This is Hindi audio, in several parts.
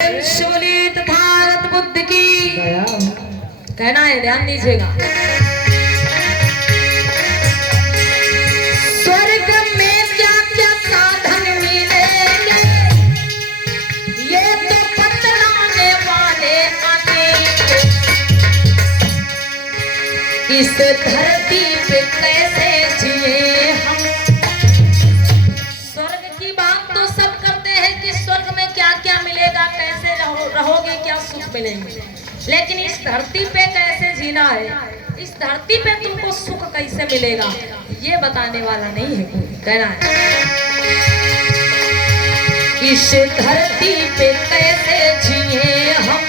शिवली तथागत बुद्ध की कहना है, ध्यान दीजिएगा। स्वर्ग में क्या क्या साधन मिलेंगे ये तो बतलाने वाले अनेक। इस धरती पे कैसे जिए हम। स्वर्ग की बात तो सब करते हैं कि स्वर्ग में क्या क्या मिलेगा, कैसे रहोगे, क्या सुख मिलेंगे, लेकिन इस धरती पे कैसे जीना है, इस धरती पे तुमको सुख कैसे मिलेगा, ये बताने वाला नहीं है कोई। कहना है इस धरती पे कैसे जिए हम,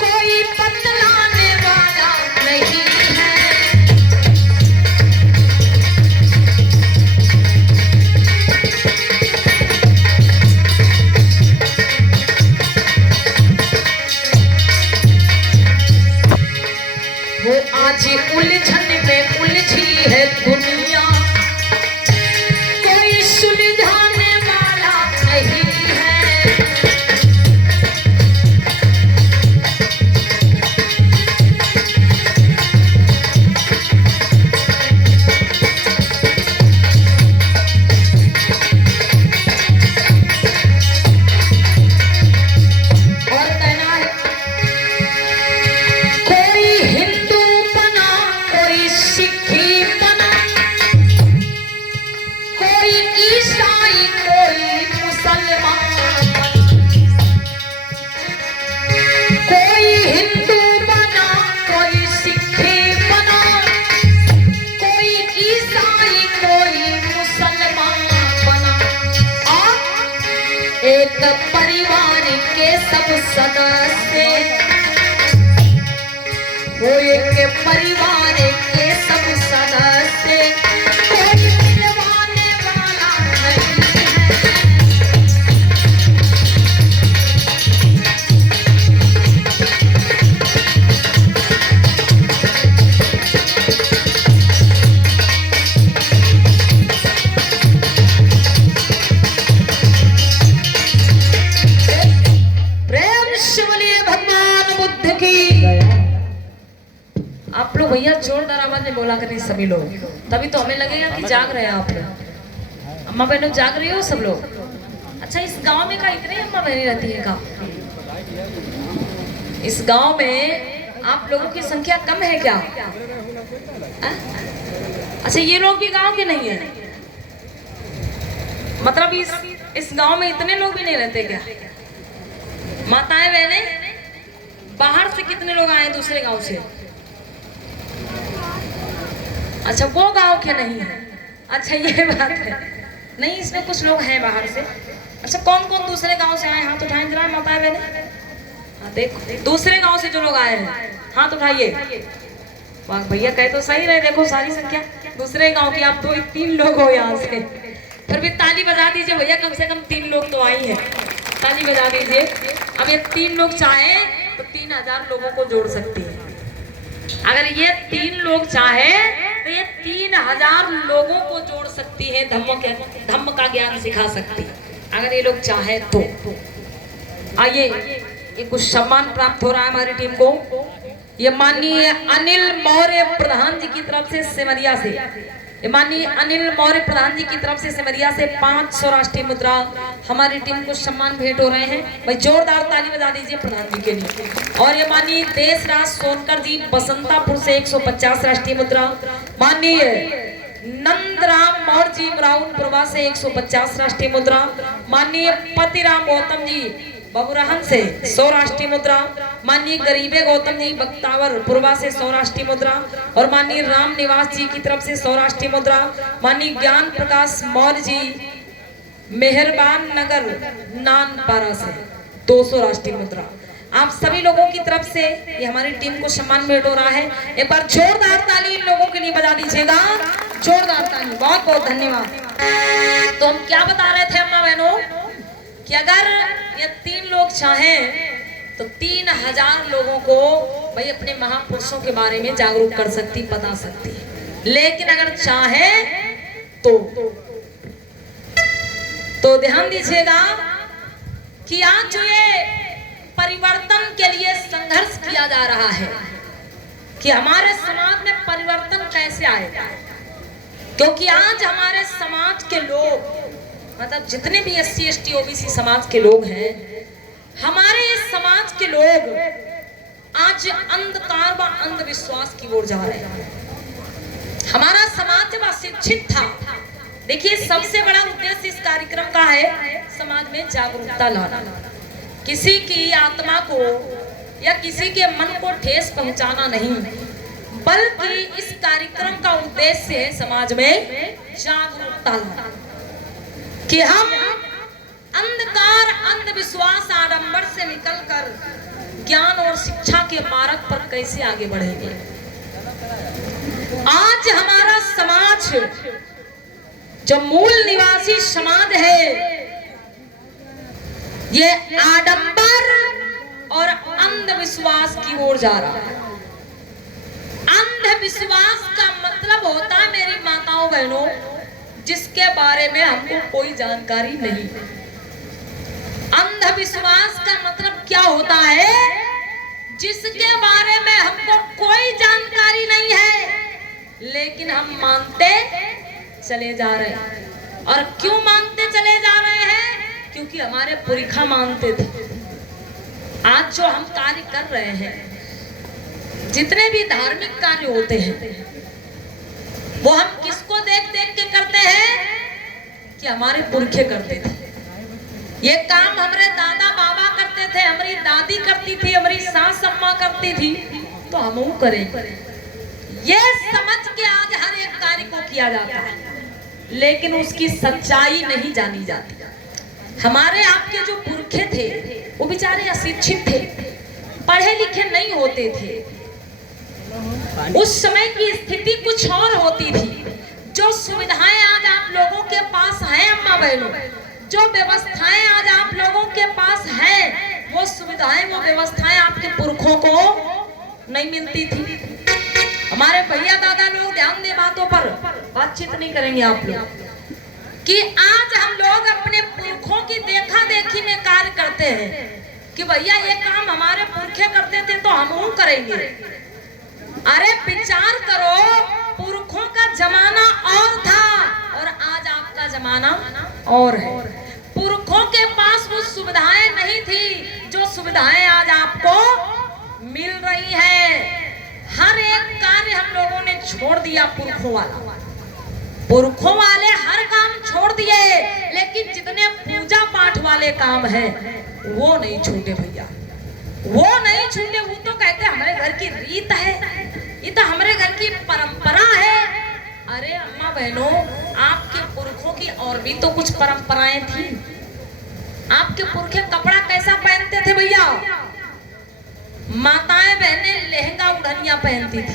कोई बतलाने वाला नहीं है। वो आज उलझन में उलझी है दुनिया, कोई सुलझाने वाला नहीं है। और कहना है कोई हिंदू बना, कोई सिखी बना, कोई ईसाई, कोई मुसलमान बना। कोई हिंदू बना, कोई सिखी बना, कोई ईसाई, कोई मुसलमान बना। और एक परिवार के सब सदस्य, वो एक परिवार के सब सदस्य, कोई मिलवाने वाला नहीं है। प्रेम से बोलिए भगवान बुद्ध की। आप लोग भैया जोरदार आवाज में बोला करें सभी लोग, तभी तो हमें लगेगा कि जाग रहे हैं आप लोग। अम्मा बहनों जाग रही हो सब लोग। अच्छा, इस गांव में का इतनी अम्मा बहनें रहती है का? इस गांव में आप लोगों की संख्या कम है क्या? अच्छा, ये लोग भी गांव के नहीं है, मतलब इस गांव में इतने लोग भी नहीं रहते क्या? माताएं बहने, बाहर से कितने लोग आए दूसरे गांव से? अच्छा, वो गांव के नहीं है। अच्छा, ये बात है। नहीं, इसमें कुछ लोग हैं बाहर से। अच्छा, कौन कौन दूसरे गांव से आए, हाथ उठाएं जरा माताएं बहने। हाँ, देखो दूसरे गांव से जो लोग आए हैं हाथ उठाइए। वाह भैया, कहे तो सही रहे, देखो सारी संख्या दूसरे गांव की। आप 2-3 लोग हो यहाँ से, फिर भी ताली बजा दीजिए भैया, कम से कम 3 लोग तो आई हैं। ताली बजा दीजिए। अब ये 3 लोग चाहे तो 3000 लोगों को जोड़ सकती है। अगर ये 3 लोग चाहे तो ये 3000 लोगों को जोड़ सकती है, धम्म का ज्ञान सिखा सकती है, अगर ये लोग चाहे तो। आइए, ये कुछ सम्मान प्राप्त हो रहा है हमारी टीम को। ये माननीय अनिल मौर्य प्रधान जी की तरफ से सिमरिया से, ये माननीय अनिल मौर्य प्रधान जी की तरफ से सिमरिया से 500 राष्ट्रीय मुद्रा हमारी टीम को सम्मान भेंट हो रहे हैं। भाई जोरदार ताली बजा दीजिए प्रधान जी के लिए। और ये माननीय देशराज सोनकर जी बसंतापुर से 150 राष्ट्रीय मुद्रा, माननीय नंदराम मौर्य जी राउतपुरवा से 150 राष्ट्रीय मुद्रा, माननीय पतिराम गौतम जी बबुरहन से 100 राष्ट्रीय मुद्रा, माननीय गरीबे गौतम जी बख्तावर पुरवा से 100 राष्ट्रीय मुद्रा, और माननीय राम निवास जी की तरफ से 100 राष्ट्रीय मुद्रा, माननीय ज्ञान प्रकाश मौर्य जी मेहरबान नगर नानपारा से 200 राष्ट्रीय मुद्रा। आप सभी लोगों की तरफ से ये हमारी टीम को सम्मान भेंट हो रहा है। एक बार जोरदार ताली इन लोगों के लिए बजा दीजिएगा, जोरदार ताली। बहुत बहुत धन्यवाद। तो हम क्या बता रहे थे अम्मा बहनों कि अगर ये 3 लोग चाहें तो 3000 लोगों को भाई अपने महापुरुषों के बारे में जागरूक कर सकती, बता सकती है। लेकिन अगर चाहे तो ध्यान दीजिएगा कि आज जो ये परिवर्तन के लिए संघर्ष किया जा रहा है कि हमारे समाज में परिवर्तन कैसे आएगा, क्योंकि आज हमारे समाज के लोग, मतलब जितने भी SC ST OBC समाज के लोग हैं, हमारे इस समाज के लोग आज अंधकार व अंधविश्वास की ओर जा रहे हैं। हमारा समाज जब अशिक्षित था, देखिए सबसे बड़ा उद्देश्य इस कार्यक्रम का है समाज में जागरूकता लाना, किसी की आत्मा को या किसी के मन को ठेस पहुंचाना नहीं, बल्कि इस कार्यक्रम का उद्देश्य है समाज में जागरूकता लाना कि हम अंधकार अंधविश्वास आडंबर से निकलकर ज्ञान और शिक्षा के मार्ग पर कैसे आगे बढ़ेंगे। आज हमारा समाज जो मूल निवासी समाज है, ये आडंबर और अंधविश्वास की ओर जा रहा है। अंधविश्वास का मतलब होता है मेरी माताओं बहनों, जिसके बारे में हमको कोई जानकारी नहीं। अंधविश्वास का मतलब क्या होता है? जिसके बारे में हमको कोई जानकारी नहीं है, लेकिन हम मानते चले जा रहे हैं। और क्यों मानते चले जा रहे हैं? क्योंकि हमारे पुरखा मानते थे। आज जो हम कार्य कर रहे हैं, जितने भी धार्मिक कार्य होते हैं, वो हम किसको देख देख के करते हैं? कि हमारे पुरखे करते थे। ये काम हमारे दादा बाबा करते थे, हमारी दादी करती थी, हमारी सास अम्मा करती थी, तो हम वो करें। ये समझ के आज हर एक कार्य को किया जाता है, लेकिन उसकी सच्चाई नहीं जानी जाती। हमारे आपके जो पुरखे थे वो बेचारे अशिक्षित थे, पढ़े लिखे नहीं होते थे। उस समय की स्थिति कुछ और होती थी। जो सुविधाएं आज आप लोगों के पास हैं अम्मा बहनों, जो व्यवस्थाएं आज आप लोगों के पास हैं, वो सुविधाएं वो व्यवस्थाएं आपके पुरखों को नहीं मिलती थी। हमारे भैया दादा लोग ध्यान दे बातों पर, बातचीत नहीं करेंगे आप लोग, कि आज हम लोग अपने पुरखों की देखा देखी में कार्य करते हैं कि भैया ये काम हमारे पुरखे करते थे तो हम वो करेंगे। अरे विचार करो, पुरखों का जमाना और था और आज आपका जमाना और है। पुरखों के पास वो सुविधाएं नहीं थी जो सुविधाएं आज आपको मिल रही है। हर एक कार्य हम लोगों ने छोड़ दिया पुरखों वाला। पुरखों वाले हर काम छोड़ दिए, लेकिन जितने पूजा पाठ वाले काम हैं वो नहीं छूटे भैया, वो नहीं छूटे। वो तो कहते हमारे घर की रीत है, ये तो हमारे घर की परंपरा है। अरे अम्मा बहनों, आपके पुरखों की और भी तो कुछ परंपराएं थी। आपके पुरखे कपड़ा कैसा पहनते थे भैया? माताएं बहनें लहंगा उढ़निया पहनती थी,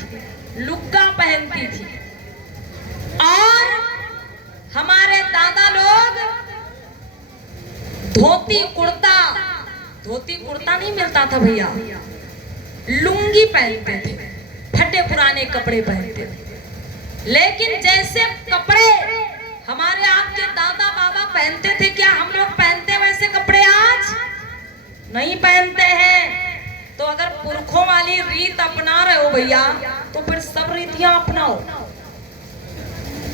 लुग्गा पहनती थी, और हमारे दादा लोग धोती कुर्ता, धोती कुर्ता नहीं मिलता था भैया, लुंगी पहनते थे, फटे पुराने कपड़े पहनते थे। लेकिन जैसे कपड़े हमारे आपके दादा बाबा पहनते थे, क्या हम लोग पहनते वैसे कपड़े? आज नहीं पहनते हैं। तो अगर पुरखों वाली रीत अपना रहे हो भैया, तो फिर सब रीतियां अपनाओ।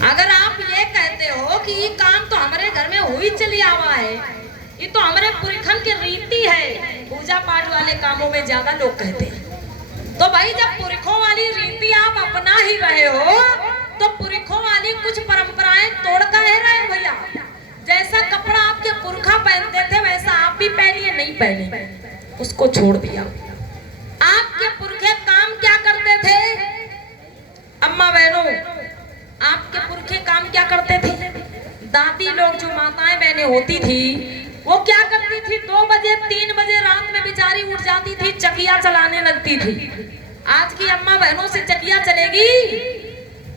अगर आप ये कहते हो कि ये काम तो हमारे घर में हुई चली आवा है, ये तो हमारे पुरखन की रीति है, पूजा पाठ वाले कामों में ज्यादा लोग कहते हैं, तो भाई जब पुरखों वाली रीति आप अपना ही रहे हो, तो पुरखों वाली कुछ परंपराएं तोड़ कर रहे हो भैया। जैसा कपड़ा आपके पुरखा पहनते थे वैसा आप भी पहनिए, नहीं पहने, उसको छोड़ दिया। आपके पुरखे काम क्या करते थे अम्मा बहनों? आपके पुरखे काम क्या करते थे? दादी लोग जो माताएं बहनें होती थी वो क्या करती थी? 2 बजे 3 बजे रात में बेचारी उठ जाती थी, चकिया चलाने लगती थी। आज की अम्मा बहनों से चकिया चलेगी?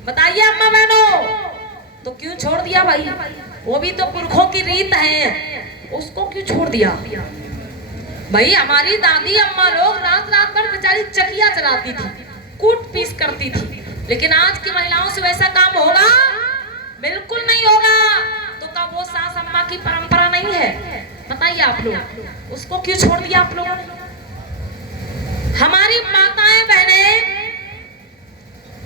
बताइए अम्मा बहनों। तो क्यों छोड़ दिया भाई? वो भी तो पुरखों की रीत है, उसको क्यों छोड़ दिया भाई? हमारी दादी अम्मा लोग रात रात भर बेचारी चकिया चलाती थी, कूट पीस करती थी। लेकिन आज की महिलाओं से वैसा काम होगा? बिल्कुल नहीं होगा। तो क्या वो सास अम्मा की परंपरा नहीं है? बताइए आप लोग, उसको क्यों छोड़ दिया आप लोगों ने? हमारी माताएं बहनें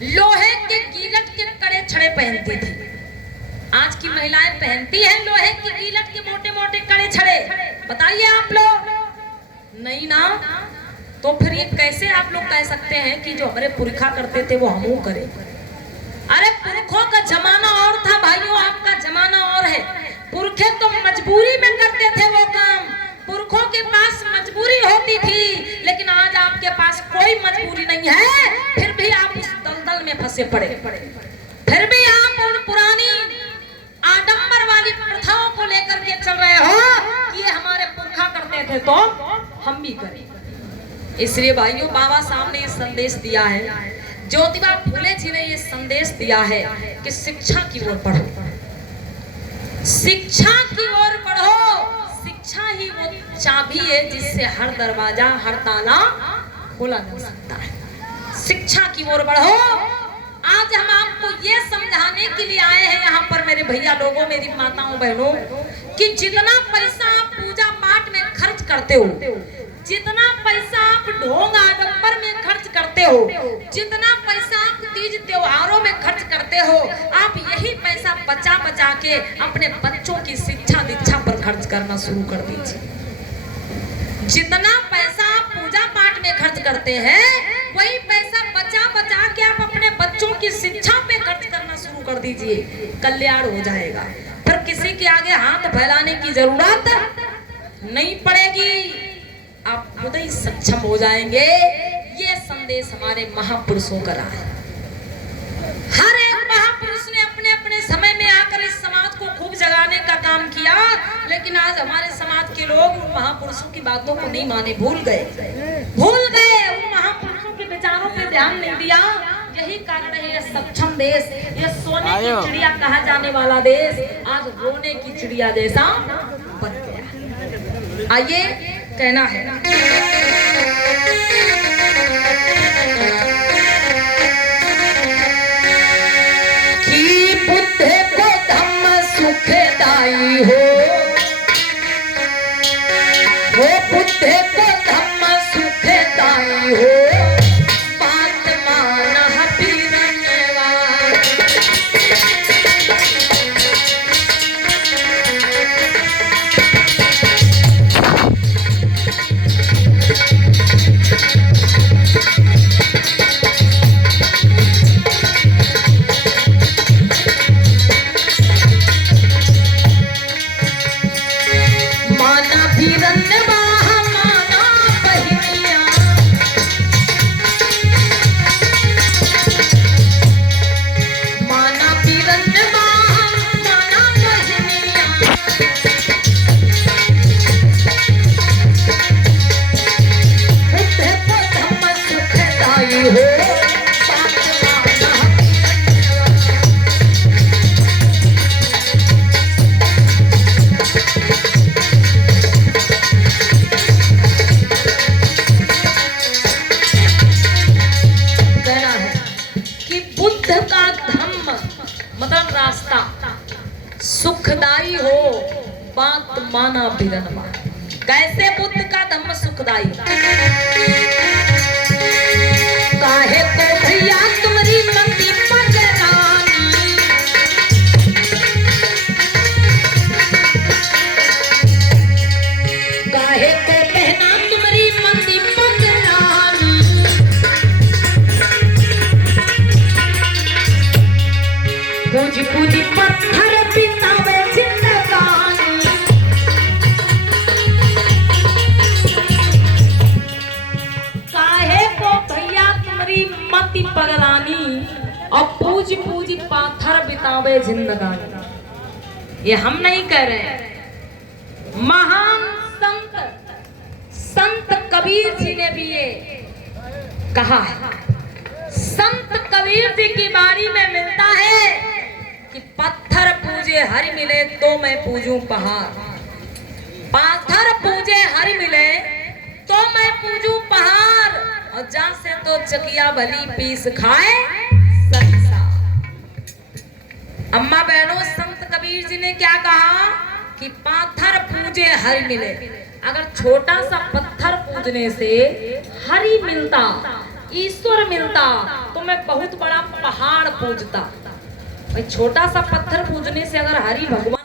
लोहे के गीलट के कड़े छड़े पहनती थी। आज की महिलाएं पहनती हैं लोहे की गीलट के मोटे मोटे कड़े छड़े। बताइए आप लोग, नहीं ना? तो फिर ये कैसे आप लोग कह सकते हैं कि जो हमारे पुरखा करते थे वो हमू करें? अरे पुरखों का जमाना और था भाइयों, आपका जमाना और है। पुरखे तो मजबूरी में करते थे वो काम, पुरखों के पास मजबूरी होती थी, लेकिन आज आपके पास कोई मजबूरी नहीं है, फिर भी आप उस दलदल में फंसे पड़े, फिर भी आप उन पुरानी आडंबर वाली प्रथाओं को लेकर के चल रहे हो कि ये हमारे पुरखा करते थे तो हम भी करें। इसलिए भाइयों, बाबा साहब ने ये संदेश दिया है, ज्योतिबा फूले जी ने ये संदेश दिया है कि शिक्षा की ओर बढ़ो, शिक्षा की ओर बढ़ो। शिक्षा ही वो चाबी है जिससे हर दरवाजा, हर ताला खोला जा सकता है। शिक्षा की ओर बढ़ो। आज हम आपको ये समझाने के लिए आए हैं यहाँ पर मेरे भैया लोगों, मेरी माताओं बहनों, कि जितना पैसा आप पूजा पाठ में खर्च करते हो, जितना पैसा आप ढोंग आडंबर में खर्च करते हो, जितना पैसा आप तीज त्योहारों में खर्च करते हो, आप यही पैसा बचा बचा के अपने बच्चों की शिक्षा दीक्षा पर खर्च करना शुरू कर दीजिए। जितना पैसा आप पूजा पाठ में खर्च करते हैं, वही पैसा बचा बचा के आप अपने बच्चों की शिक्षा पे खर्च करना शुरू कर दीजिए, कल्याण हो जाएगा। फिर किसी के आगे हाथ फैलाने की जरूरत नहीं पड़ेगी, आप खुद ही सक्षम हो जाएंगे। ये संदेश हमारे महापुरुषों का रहा है। हर एक महापुरुष ने अपने अपने समय में आकर इस समाज को खूब जगाने का काम किया, लेकिन आज हमारे समाज के लोग उन महापुरुषों की बातों को नहीं माने, भूल गए, उन महापुरुषों के विचारों पे ध्यान नहीं दिया। यही कारण है ये सक्षम देश, ये सोने की चिड़िया कहा जाने वाला देश आज रोने की चिड़िया जैसा बन गया। आइए, कहना है कि बुद्ध को धम्म सुखदाई हो, वो बुद्ध को धम्म सुखदाई हो, बात माना पीरनवार। सुखदाई हो, बात माना बिरनवा। कैसे बुद्ध का धम्म सुखदाई? काहे को भैया तुम्हारी मंदी पगरानी, काहे को बहना तुम्हारी मंदी पगरानी, पूजी पूजी पत्थर बितावे जिंदगानी। काहे को भैया तुम्हारी मति पगलानी और पूज पूज पाथर बितावे जिंदगानी। ये हम नहीं कह रहे हैं, महान संत कबीर जी ने भी ये कहा है। संत कबीर जी की बारी में मिलता है कि पत्थर पूजे हरि मिले तो मैं पूजूं पहाड़, पाथर पूजे हरि मिले तो मैं पूजूं पहाड़, और जा से तो चकिया भली पीस खाए संसार। अम्मा बहनों, संत कबीर जी ने क्या कहा? कि पाथर पूजे हरि मिले। अगर छोटा सा पत्थर पूजने से हरि मिलता, ईश्वर मिलता, तो मैं बहुत बड़ा पहाड़ पूजता। भाई छोटा सा पत्थर पूजने से अगर हरि भगवान